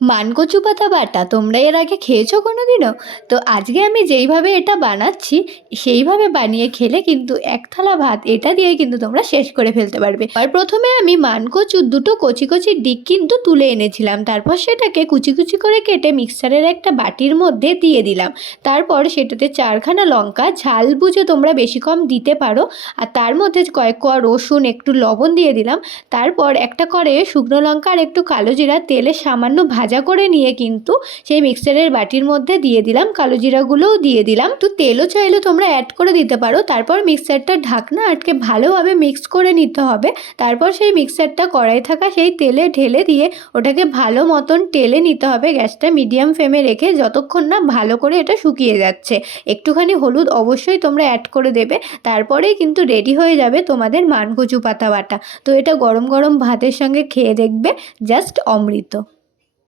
মানকচু পাতা বাটা তোমরা এর আগে খেয়েছো কোনোদিনও? তো আজকে আমি যেইভাবে এটা বানাচ্ছি সেইভাবে বানিয়ে খেলে কিন্তু এক থালা ভাত এটা দিয়ে কিন্তু তোমরা শেষ করে ফেলতে পারবে। আর প্রথমে আমি মানকচুর দুটো কচি কচি ডিক কিন্তু তুলে এনেছিলাম, তারপর সেটাকে কুচি কুচি করে কেটে মিক্সারের একটা বাটির মধ্যে দিয়ে দিলাম। তারপর সেটাতে 4খানা লঙ্কা, ঝাল বুঝে তোমরা বেশি কম দিতে পারো, আর তার মধ্যে কয়েক কোয়া রসুন, একটু লবণ দিয়ে দিলাম। তারপর একটা কড়াইয়ে শুকনো লঙ্কা আর একটু কালো জিরা তেলে সামান্য ভাজা করে নিয়ে কিন্তু সেই মিক্সারের বাটির মধ্যে দিয়ে দিলাম। কালো জিরাগুলোও দিয়ে দিলাম, তো তেলও চাইলে তোমরা অ্যাড করে দিতে পারো। তারপর মিক্সারটা ঢাকনা আটকে ভালোভাবে মিক্স করে নিতে হবে। তারপর সেই মিক্সারটা কড়াই থাকা সেই তেলে ঢেলে দিয়ে ওটাকে ভালো মতন টেলে নিতে হবে, গ্যাসটা মিডিয়াম ফ্লেমে রেখে, যতক্ষণ না ভালো করে এটা শুকিয়ে যাচ্ছে। একটুখানি হলুদ অবশ্যই তোমরা অ্যাড করে দেবে, তারপরেই কিন্তু রেডি হয়ে যাবে তোমাদের মানকচু পাতা বাটা। তো এটা গরম গরম ভাতের সঙ্গে খেয়ে দেখবে, জাস্ট অমৃত।